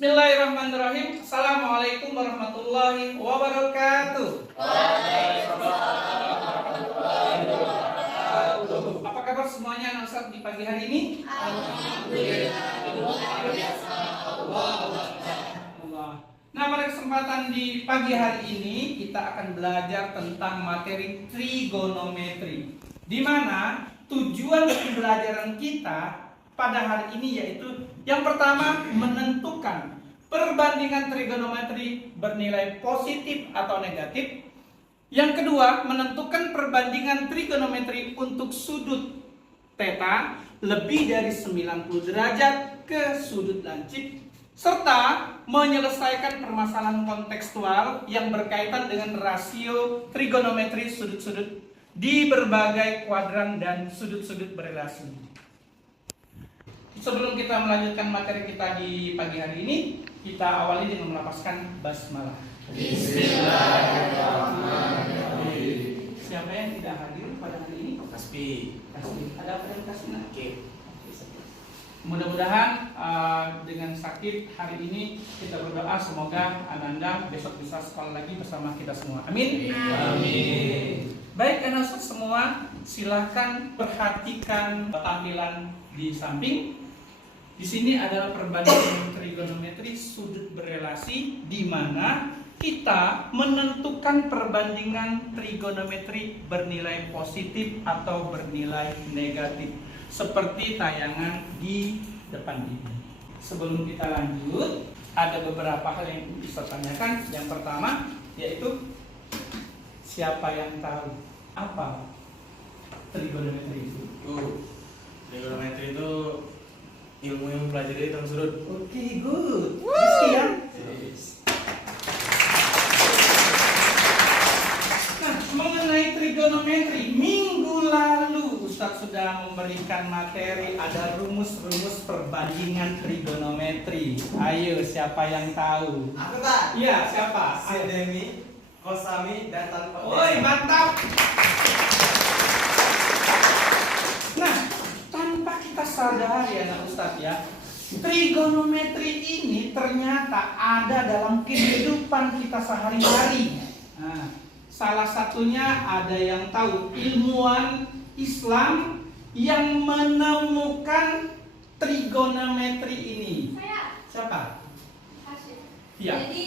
Bismillahirrahmanirrahim. Assalamualaikum warahmatullahi wabarakatuh. Apa kabar semuanya anak Ustaz di pagi hari ini? Alhamdulillah. Nah, pada kesempatan di pagi hari ini kita akan belajar tentang materi trigonometri, di mana tujuan pembelajaran kita pada hari ini yaitu yang pertama menentukan perbandingan trigonometri bernilai positif atau negatif. Yang kedua menentukan perbandingan trigonometri untuk sudut theta lebih dari 90 derajat ke sudut lancip, serta menyelesaikan permasalahan kontekstual yang berkaitan dengan rasio trigonometri sudut-sudut di berbagai kuadran dan sudut-sudut berelasi. Sebelum kita melanjutkan materi kita di pagi hari ini, kita awali dengan melafazkan basmalah. Bismillahirrahmanirrahim. Siapa yang tidak hadir pada hari ini? Kaspi. Ada apa yang kasih? Oke. Mudah-mudahan dengan sakit hari ini kita berdoa semoga Ananda besok bisa sekolah lagi bersama kita semua. Amin. Amin. Baik, anak semua, silakan perhatikan tampilan di samping. Di sini adalah perbandingan trigonometri sudut berelasi, di mana kita menentukan perbandingan trigonometri bernilai positif atau bernilai negatif, seperti tayangan di depan ini. Sebelum kita lanjut, ada beberapa hal yang bisa tanyakan. Yang pertama yaitu, siapa yang tahu apa trigonometri itu? Trigonometri itu ilmu yang mempelajari tentang sudut. Oke, good. Sekian. Nah, mengenai trigonometri, minggu lalu Ustadz sudah memberikan materi, ada rumus-rumus perbandingan trigonometri. Ayo, siapa yang tahu? Aku tak. Iya, siapa? Sedemi, Kosami, dan tanpa. Woi, mantap. Nah, tanpa kita sadari ya Ustadz ya, trigonometri ini ternyata ada dalam kehidupan kita sehari-hari. Nah, salah satunya ada yang tahu, ilmuwan Islam yang menemukan trigonometri ini. Saya. Siapa? Hasyim. Iya. Jadi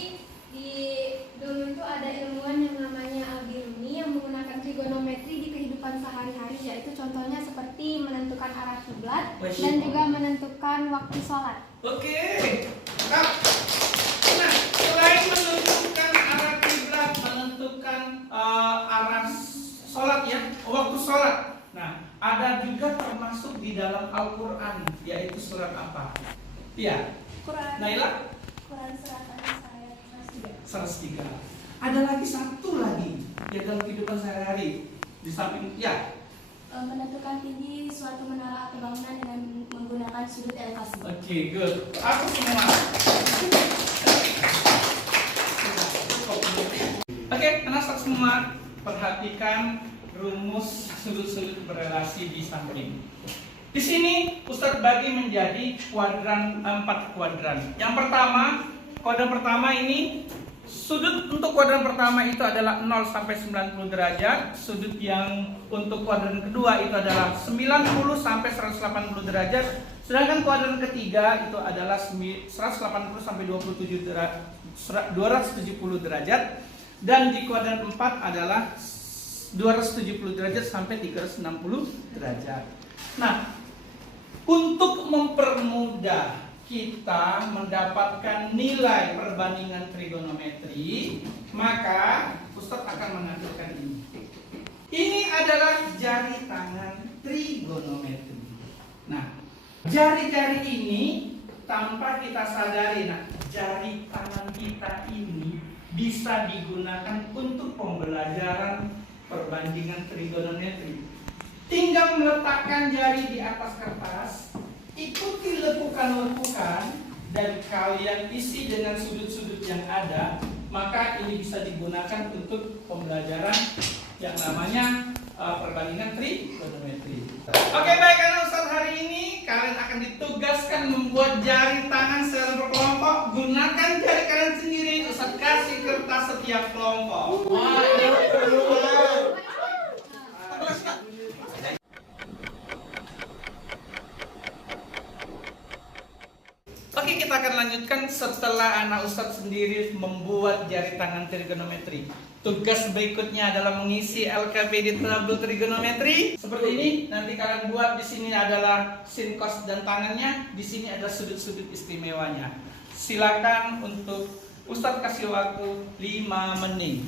dulu itu ada ilmuwan yang namanya Al-Biruni yang menggunakan trigonometri di kehidupan sehari-hari, yaitu contohnya seperti menentukan arah kiblat dan juga menentukan waktu sholat. Oke. Nah, selain menentukan arah kiblat, menentukan arah sholat ya, waktu sholat. Nah, ada juga termasuk di dalam Al-Quran, yaitu surat apa? Iya. Quran. Naila? Quran surat An-Nisa ayat 103. Ada lagi satu lagi ya dalam kehidupan sehari-hari di samping ya. menentukan tinggi suatu menara atau bangunan dengan menggunakan sudut elevasi. Oke, good. Aku semua. Oke, anak semua perhatikan rumus sudut-sudut berelasi di samping. Di sini Ustadz bagi menjadi kuadran, 4 kuadran. Yang pertama, kuadran pertama ini sudut untuk kuadran pertama itu adalah 0 sampai 90 derajat. Sudut yang untuk kuadran kedua itu adalah 90 sampai 180 derajat. Sedangkan kuadran ketiga itu adalah 180 sampai 270 derajat. Dan di kuadran 4 adalah 270 derajat sampai 360 derajat. Nah, untuk mempermudah kita mendapatkan nilai perbandingan trigonometri, maka Ustadz akan menampilkan ini. Ini adalah jari tangan trigonometri. Nah, jari-jari ini tanpa kita sadari, nah, jari tangan kita ini bisa digunakan untuk pembelajaran perbandingan trigonometri. Tinggal meletakkan jari di atas kertas, ikuti lekukan-lekukan, dan kalian isi dengan sudut-sudut yang ada, maka ini bisa digunakan untuk pembelajaran yang namanya perbandingan trigonometri. Oke, baik anak Ustaz, hari ini kalian akan ditugaskan membuat jari tangan secara berkelompok setiap kelompok. Oke, kita akan lanjutkan setelah anak ustadz sendiri membuat jari tangan trigonometri. Tugas berikutnya adalah mengisi LKP di tabel trigonometri. Seperti ini, nanti kalian buat. Di sini adalah sin, cos, dan tangannya. Di sini ada sudut-sudut istimewanya. Silakan untuk ustadz kasih waktu 5 menit.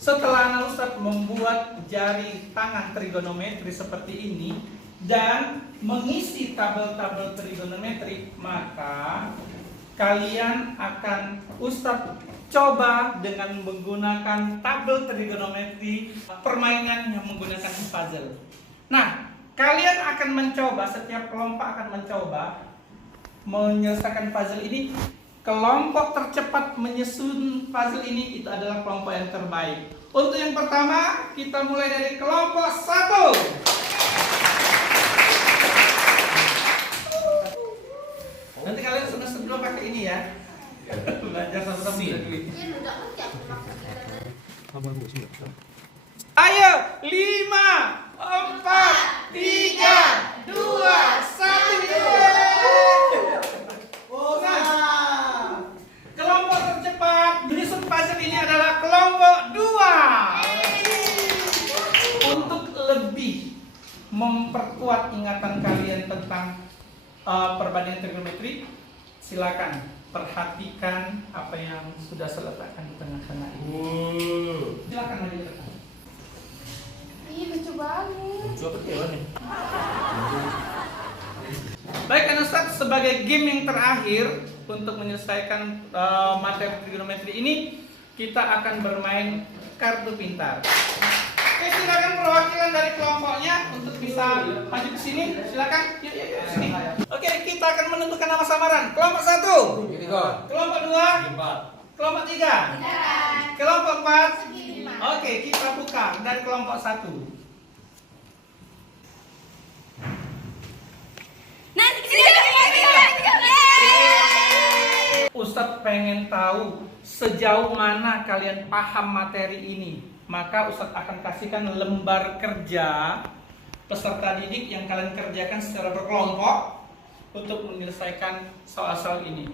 Setelah anak ustadz membuat jari tangan trigonometri seperti ini dan mengisi tabel-tabel trigonometri, maka kalian akan ustadz coba dengan menggunakan tabel trigonometri, permainan yang menggunakan puzzle. Nah, kalian akan mencoba, setiap kelompok akan mencoba menyelesaikan puzzle ini. Kelompok tercepat menyusun puzzle ini itu adalah kelompok yang terbaik. Untuk yang pertama, kita mulai dari kelompok 1. Nanti kalian semester 2 pakai ini ya. Belajar sama-sama dulu. Ayo, 5, 4, 3, 2, 1. Kelompok tercepat menyusun puzzle ini adalah kelompok 2. Untuk lebih memperkuat ingatan kalian tentang perbandingan trigonometri, silakan perhatikan apa yang sudah saya letakkan di tengah-tengah ini. Silakan maju ke depan. Ih, lucu banget. Baik, kan Ustaz, sebagai game yang terakhir untuk menyelesaikan materi trigonometri ini, kita akan bermain kartu pintar. Oke, silakan perwakilan dari kelompoknya untuk bisa maju ke sini. Silakan. Yuk, sini. Oke, kita akan menentukan nama samaran. Kelompok 1, kelompok 2, kelompok 3, kelompok 4. Oke, kita buka dari kelompok 1. Ustadz pengen tahu sejauh mana kalian paham materi ini. Maka Ustadz akan kasihkan lembar kerja peserta didik yang kalian kerjakan secara berkelompok untuk menyelesaikan soal-soal ini.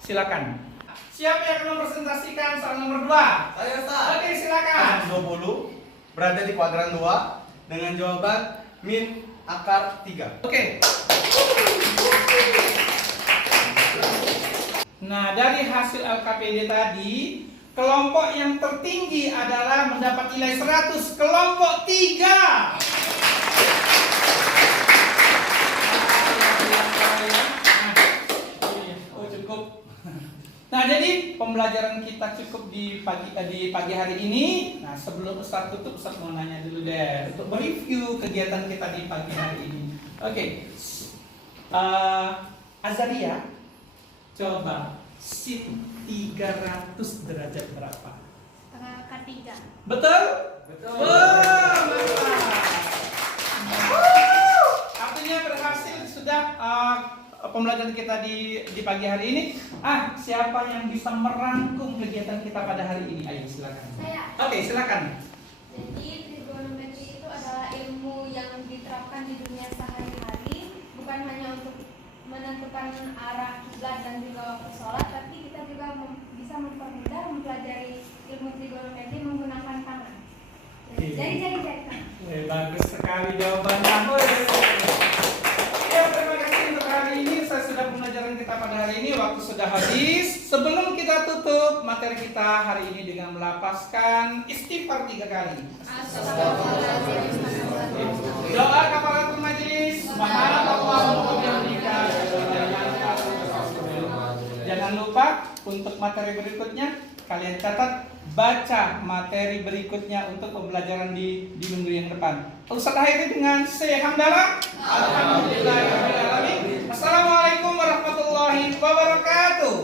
Silakan. Siapa yang akan mempresentasikan soal nomor 2? Saya Ustaz. Oke, silakan. 20 berada di kuadran 2 dengan jawaban min akar 3. Oke. Nah, dari hasil LKPD tadi, kelompok yang tertinggi adalah mendapat nilai 100, kelompok 3. Oh, cukup. Nah, jadi pembelajaran kita cukup di pagi hari ini. Nah, sebelum Ustaz tutup, Ustaz mau nanya dulu deh untuk mereview kegiatan kita di pagi hari ini. Oke. Azaria, coba sin 300 derajat berapa? Setengah akar 3. Betul? Betul. Wah, mantap. Artinya berhasil sudah pembelajaran kita di pagi hari ini. Siapa yang bisa merangkum kegiatan kita pada hari ini? Ayo, silakan. Saya. Oke, silakan. Jadi trigonometri itu adalah ilmu yang diterapkan di dunia sehari-hari, bukan hanya untuk menentukan arah kiblat dan juga waktu sholat, tapi kita juga bisa mempermudah mempelajari ilmu trigonometri menggunakan tangan. Jari-jari tangan. Bagus sekali jawabannya. Ya, terima kasih untuk hari ini. Saya sudah pembelajaran kita pada hari ini. Waktu sudah habis. Sebelum kita tutup materi kita hari ini dengan melapaskan istighfar 3 kali. Doa kafaratul majelis. Subhanallah. Jangan lupa untuk materi berikutnya kalian catat, baca materi berikutnya untuk pembelajaran di minggu yang depan. Ustaz akhiri dengan hamdalah. Alhamdulillahirabbil alamin. Assalamualaikum warahmatullahi wabarakatuh.